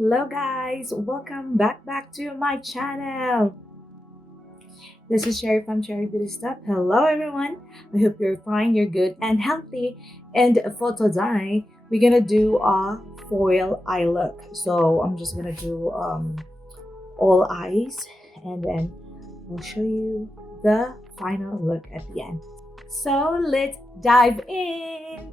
Hello guys, welcome back to my channel. This is Sherry from Cherry Beauty Stuff. Hello everyone. I hope you're fine, you're good and healthy. And for today, we're gonna do a foil eye look. So I'm just gonna do all eyes and then I'll show you the final look at the end. So let's dive in.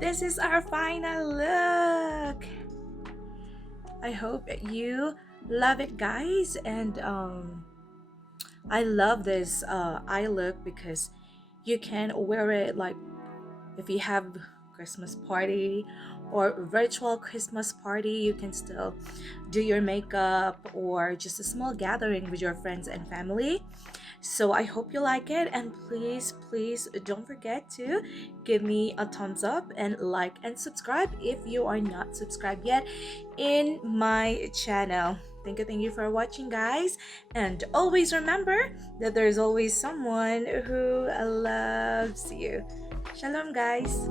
This is our final look. I hope you love it guys, and I love this eye look because you can wear it like if you have Christmas party or virtual Christmas party. You can still do your makeup or just a small gathering with your friends and family. So I hope you like it, and please don't forget to give me a thumbs up and like and subscribe if you are not subscribed yet in my channel. Thank you for watching guys, and always remember that there's always someone who loves you. Shalom guys.